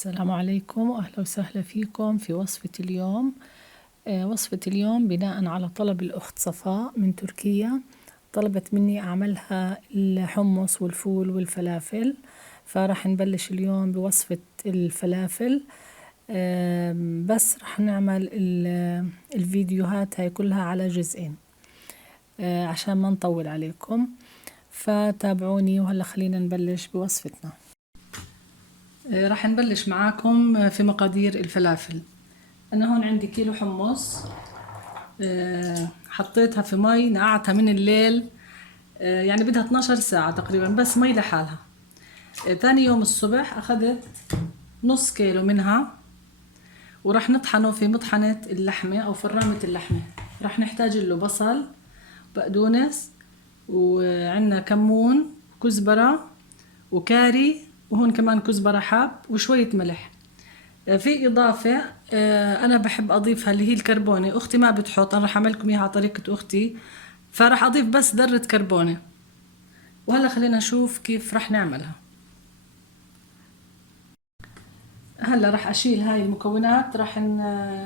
السلام عليكم وأهلا وسهلا فيكم في وصفة اليوم. وصفة اليوم بناء على طلب الأخت صفاء من تركيا. طلبت مني أعملها الحمص والفول والفلافل، فراح نبلش اليوم بوصفة الفلافل. بس راح نعمل الفيديوهات هاي كلها على جزئين عشان ما نطول عليكم، فتابعوني. وهلا خلينا نبلش بوصفتنا. راح نبلش معاكم في مقادير الفلافل. أنا هون عندي كيلو حمص، حطيتها في مي، نقعتها من الليل، يعني بدها 12 ساعة تقريبا، بس مي لحالها. تاني يوم الصبح أخذت نص كيلو منها وراح نطحنه في مطحنة اللحمة أو فرامة اللحمة. راح نحتاج له بصل، بقدونس، وعندنا كمون، كزبرة وكاري، وهون كمان كزبرة حاب، وشوية ملح. في إضافة أنا بحب أضيفها اللي هي الكربونة. أختي ما بتحط، أنا رح أعملكم إياها على طريقة أختي، فرح أضيف بس ذرة كربونة. وهلا خلينا نشوف كيف رح نعملها. هلا رح أشيل هاي المكونات، رح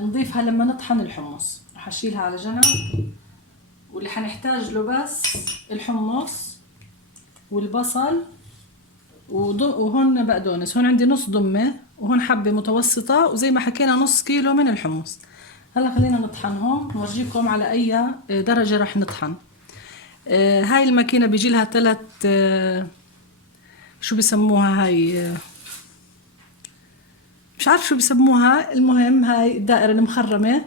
نضيفها لما نطحن الحمص. رح أشيلها على جنب، واللي حنحتاج له بس الحمص والبصل وهون بقدونس. هون عندي نص ضمة، وهون حبة متوسطة، وزي ما حكينا نص كيلو من الحمص. هلا خلينا نطحنهم، نورجيكم على أي درجة رح نطحن. هاي الماكينة بيجي لها 3 شو بسموها هاي، مش عارف شو بسموها. المهم هاي الدائرة المخرمة،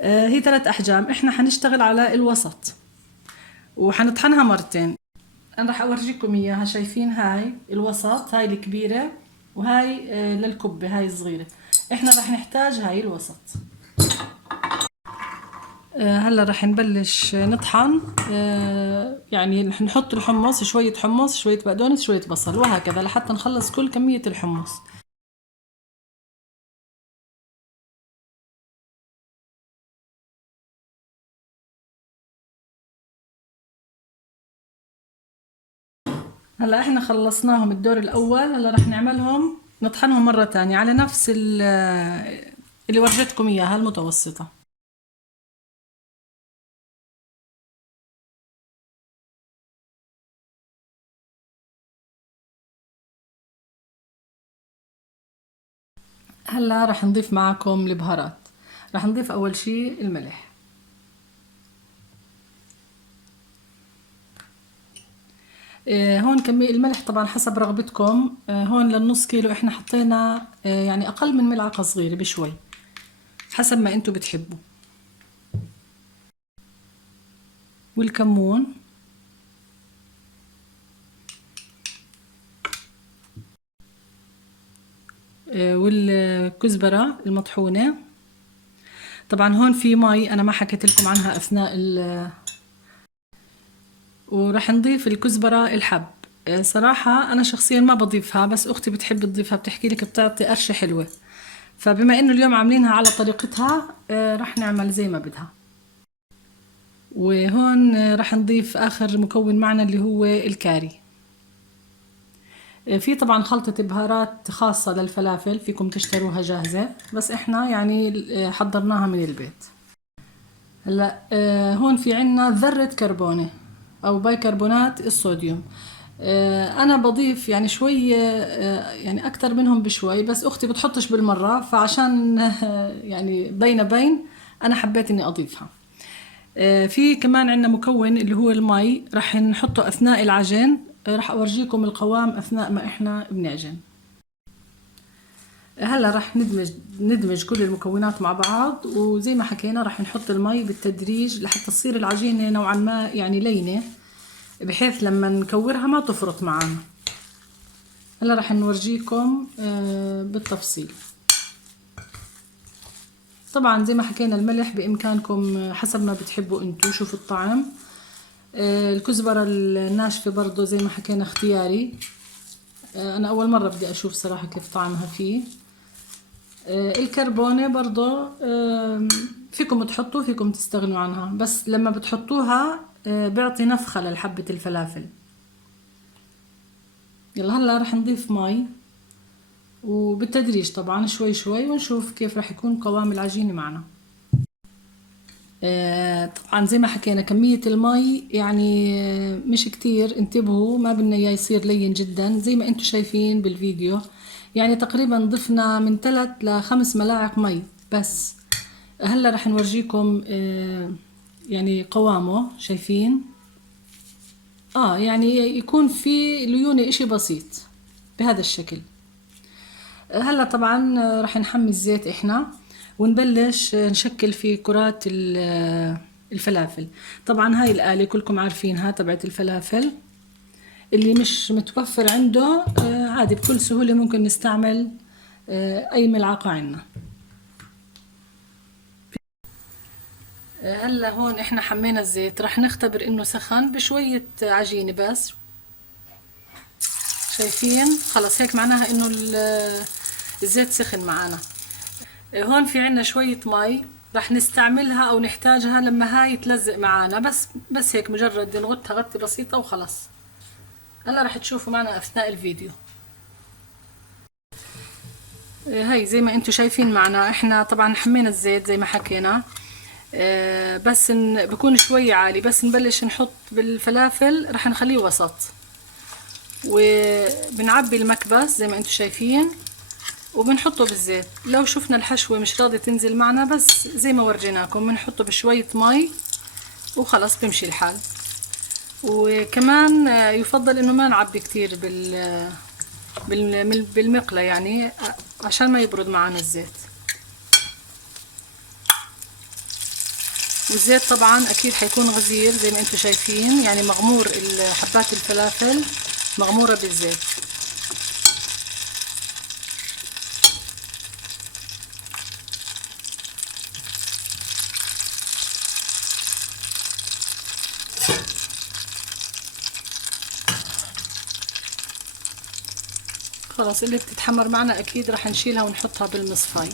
هي 3 أحجام. احنا حنشتغل على الوسط وحنطحنها مرتين. انا راح اورجيكم اياها. شايفين هاي الوسط، هاي الكبيرة، وهاي للكبة هاي الصغيرة. احنا راح نحتاج هاي الوسط. هلا راح نبلش نطحن. يعني نحط الحمص، شوية حمص، شوية بقدونس، شوية بصل، وهكذا لحتى نخلص كل كمية الحمص. هلا احنا خلصناهم الدور الاول. هلا راح نعملهم نطحنهم مرة تانية على نفس اللي ورجيتكم اياها المتوسطة. هلا راح نضيف معكم البهارات. راح نضيف اول شي الملح. هون كمية الملح طبعا حسب رغبتكم. هون للنص كيلو احنا حطينا يعني اقل من ملعقة صغيرة بشوي، حسب ما انتو بتحبوا. والكمون، والكزبرة المطحونة. طبعا هون في مي انا ما حكيت لكم عنها اثناء وراح نضيف الكزبرة الحب. صراحة انا شخصيا ما بضيفها، بس اختي بتحب تضيفها، بتحكي لك بتعطي قرشة حلوة. فبما انه اليوم عاملينها على طريقتها راح نعمل زي ما بدها. وهون راح نضيف اخر مكون معنا اللي هو الكاري. في طبعا خلطة بهارات خاصة للفلافل، فيكم تشتروها جاهزة، بس احنا يعني حضرناها من البيت. هلا هون في عنا ذرة كربونة او بيكربونات الصوديوم. انا بضيف يعني شوية، يعني اكتر منهم بشوي، بس اختي بتحطش بالمرة، فعشان يعني بين بين انا حبيت اني اضيفها. في كمان عندنا مكون اللي هو المي، رح نحطه اثناء العجن. رح اورجيكم القوام اثناء ما احنا بنعجن. هلا رح ندمج كل المكونات مع بعض، وزي ما حكينا رح نحط المي بالتدريج لحتى تصير العجينة نوعا ما يعني لينة، بحيث لما نكورها ما تفرط معنا. هلا رح نورجيكم بالتفصيل. طبعا زي ما حكينا الملح بامكانكم حسب ما بتحبوا انتو، شوفوا الطعم. الكزبرة الناشفة برضو زي ما حكينا اختياري. انا اول مرة بدي اشوف صراحة كيف طعمها فيه. الكربونة برضو فيكم تحطوا، فيكم تستغنوا عنها، بس لما بتحطوها بيعطي نفخة للحبة الفلافل. يلا هلا رح نضيف مي، وبالتدريج طبعا شوي شوي، ونشوف كيف راح يكون قوام العجينة معنا. طبعا زي ما حكينا كمية المي يعني مش كتير، انتبهوا ما بدنا اياه يصير لين جدا زي ما انتم شايفين بالفيديو. يعني تقريبا ضفنا من 3 ل 5 ملاعق مي بس. هلا رح نورجيكم يعني قوامه، شايفين؟ يعني يكون في ليونة اشي بسيط بهذا الشكل. هلا طبعا راح نحمي الزيت احنا، ونبلش نشكل في كرات الفلافل. طبعا هاي الآلة كلكم عارفينها تبعت الفلافل. اللي مش متوفر عنده عادي بكل سهولة ممكن نستعمل أي ملعقة عنا. هلا هون احنا حمينا الزيت، راح نختبر انه سخن بشوية عجينة بس. شايفين؟ خلص هيك معناها انه الزيت سخن معنا. هون في عنا شوية مي رح نستعملها او نحتاجها لما هاي تلزق معانا، بس هيك مجرد نغطها غطة بسيطة وخلص. هلا رح تشوفوا معنا اثناء الفيديو. هاي زي ما انتم شايفين معنا احنا طبعا حمينا الزيت زي ما حكينا. بس بكون شوي عالي، بس نبلش نحط بالفلافل رح نخليه وسط، وبنعبي المكبس زي ما انتم شايفين وبنحطه بالزيت. لو شفنا الحشوة مش راضية تنزل معنا، بس زي ما ورجيناكم بنحطه بشوية مي وخلص بمشي الحال. وكمان يفضل انه ما نعبي كتير بالمقلة يعني عشان ما يبرد معنا الزيت. والزيت طبعا اكيد حيكون غزير زي ما انتم شايفين، يعني مغمور حبات الفلافل مغمورة بالزيت. خلاص اللي بتتحمر معنا اكيد راح نشيلها ونحطها بالمصفاي.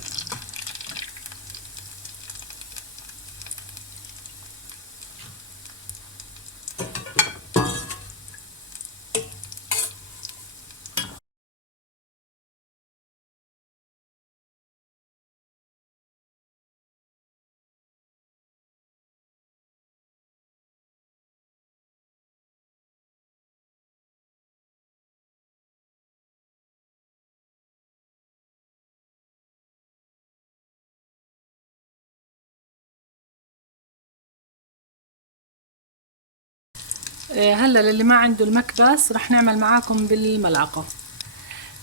هلا للي ما عنده المكبس رح نعمل معاكم بالملعقة.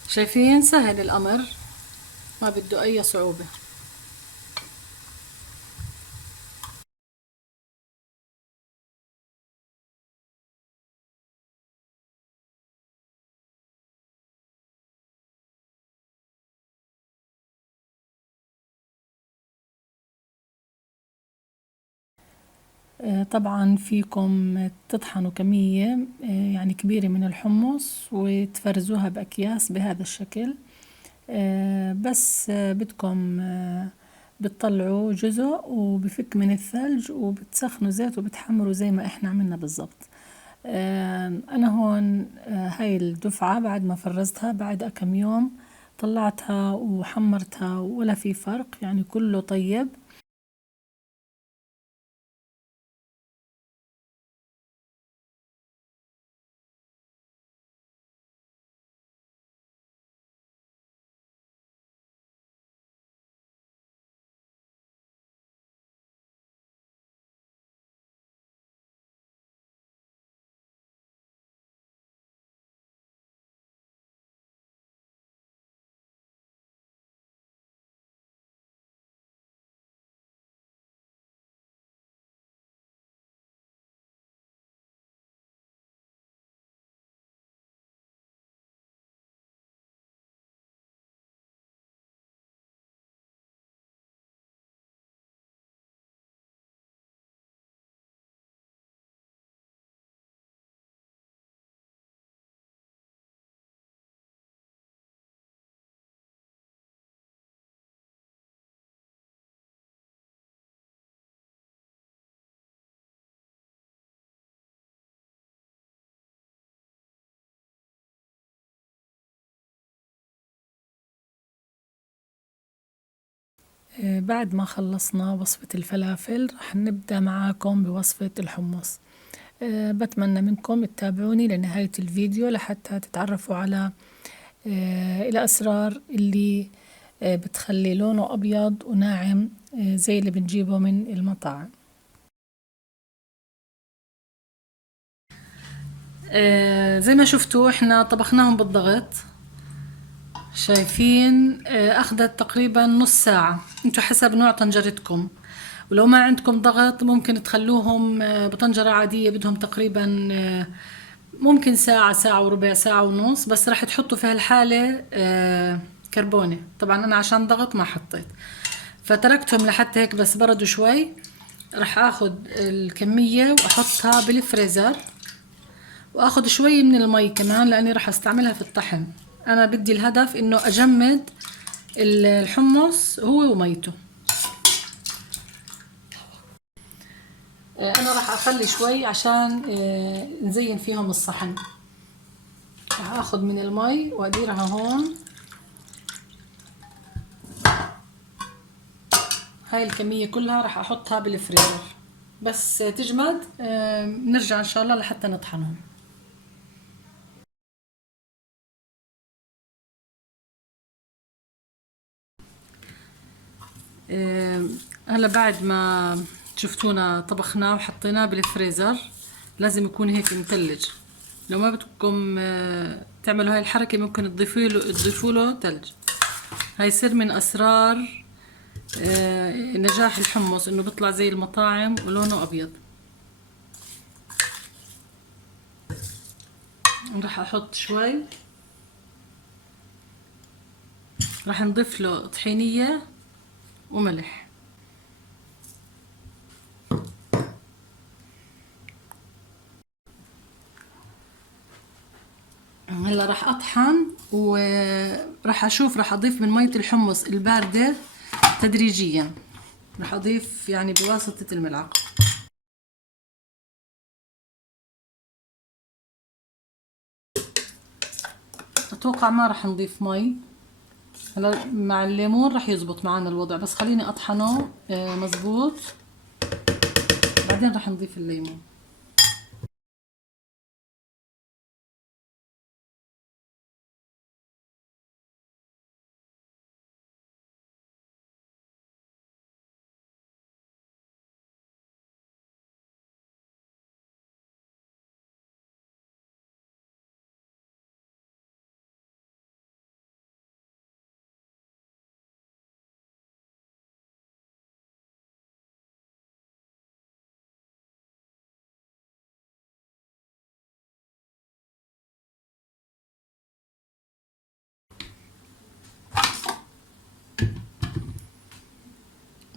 شايفين؟ سهل الامر، ما بده اي صعوبة. طبعا فيكم تطحنوا كمية يعني كبيرة من الحمص وتفرزوها بأكياس بهذا الشكل. بس بدكم بتطلعوا جزء وبفك من الثلج وبتسخنوا زيت وبتحمروا زي ما احنا عملنا بالضبط. انا هون هاي الدفعة بعد ما فرزتها بعد كم يوم طلعتها وحمرتها ولا في فرق، يعني كله طيب. بعد ما خلصنا وصفة الفلافل رح نبدأ معاكم بوصفة الحمص. بتمنى منكم تتابعوني لنهاية الفيديو لحتى تتعرفوا على الأسرار اللي بتخلي لونه أبيض وناعم زي اللي بنجيبه من المطاعم. زي ما شفتوا احنا طبخناهم بالضغط، شايفين أخذت تقريبا نص ساعة، انتوا حسب نوع طنجرتكم، ولو ما عندكم ضغط ممكن تخلوهم بطنجرة عادية بدهم تقريبا ممكن ساعة، ساعة وربع، ساعة ونص، بس راح تحطوا في هالحالة كربونة. طبعا أنا عشان ضغط ما حطيت، فتركتهم لحتى هيك بس بردوا شوي. راح اخد الكمية واحطها بالفريزر، واخد شوي من المي كمان لاني راح استعملها في الطحن. انا بدي الهدف انه اجمد الحمص هو وميته. انا راح اخلي شوي عشان نزين فيهم الصحن. راح اخد من المي واديرها هون. هاي الكمية كلها راح احطها بالفريزر بس تجمد. نرجع ان شاء الله لحتى نطحنهم. هلا بعد ما شفتونا طبخناه وحطيناه بالفريزر لازم يكون هيك مثلج. لو ما بدكم تعملوا هاي الحركة ممكن تضيفوا له ثلج. هاي سر من اسرار نجاح الحمص، انه بيطلع زي المطاعم ولونه ابيض. راح احط شوي، راح نضيف له طحينية وملح. هلا راح اطحن وراح اشوف، راح اضيف من مية الحمص الباردة تدريجيا، راح اضيف يعني بواسطة الملعقة. اتوقع ما راح نضيف مي هلا، مع الليمون راح يزبط معنا الوضع، بس خليني اطحنه مزبوط بعدين راح نضيف الليمون.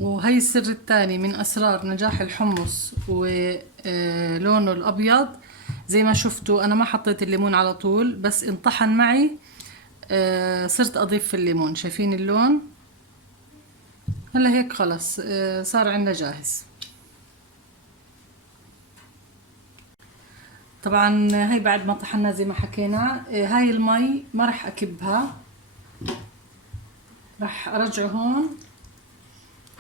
وهي السر الثاني من اسرار نجاح الحمص ولونه الابيض. زي ما شفتوا انا ما حطيت الليمون على طول، بس انطحن معي صرت اضيف في الليمون. شايفين اللون؟ هلا هيك خلص صار عندنا جاهز. طبعا هاي بعد ما طحنا زي ما حكينا، هاي المي ما راح اكبها، راح ارجعه هون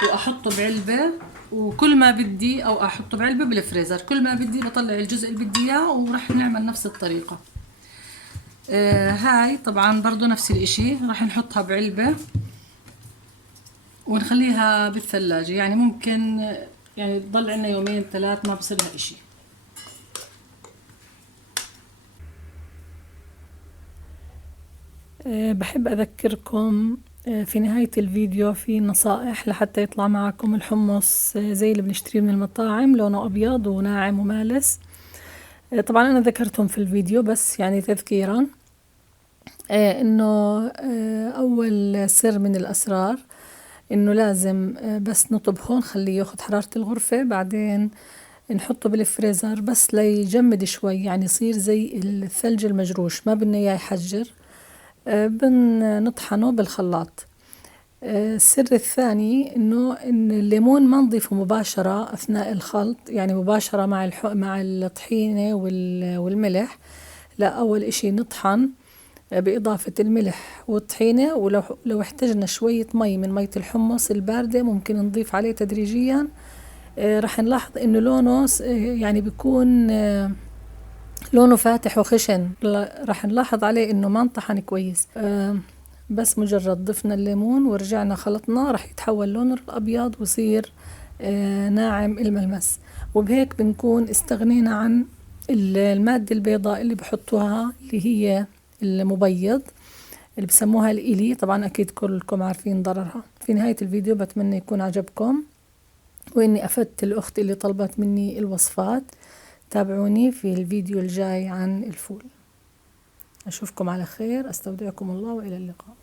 واحطه بعلبة، وكل ما بدي او احطه بعلبة بالفريزر، كل ما بدي بطلع الجزء اللي بدي اياه وراح نعمل نفس الطريقة. هاي طبعا برضو نفس الاشي، راح نحطها بعلبة ونخليها بالثلاجة، يعني ممكن يعني تضل عنا يومين ثلاث ما بصير لها اشي. بحب أذكركم في نهاية الفيديو في نصائح لحتى يطلع معكم الحمص زي اللي بنشتريه من المطاعم، لونه أبيض وناعم ومالس. طبعا أنا ذكرتهم في الفيديو بس يعني تذكيرا، إنه أول سر من الأسرار إنه لازم بس نطبخه نخليه ياخد حرارة الغرفة، بعدين نحطه بالفريزر بس ليجمد شوي، يعني يصير زي الثلج المجروش، ما بدنا إياه يحجر. بنطحنه بالخلاط. السر الثاني انه ان الليمون ما نضيفه مباشرة اثناء الخلط، يعني مباشرة مع الطحينة والملح. لا، اول اشي نطحن بإضافة الملح والطحينة، ولو احتجنا شوية مي من مية الحمص الباردة ممكن نضيف عليه تدريجيا. رح نلاحظ إنه لونه يعني بيكون لونه فاتح وخشن، رح نلاحظ عليه إنه ما انطحن كويس. بس مجرد ضفنا الليمون ورجعنا خلطنا رح يتحول لونه الأبيض ويصير ناعم الملمس. وبهيك بنكون استغنينا عن المادة البيضاء اللي بحطوها، اللي هي المبيض اللي بسموها الإيلي. طبعا أكيد كلكم عارفين ضررها. في نهاية الفيديو بتمنى يكون عجبكم، وإني أفدت الأخت اللي طلبت مني الوصفات. تابعوني في الفيديو الجاي عن الفول. أشوفكم على خير، أستودعكم الله وإلى اللقاء.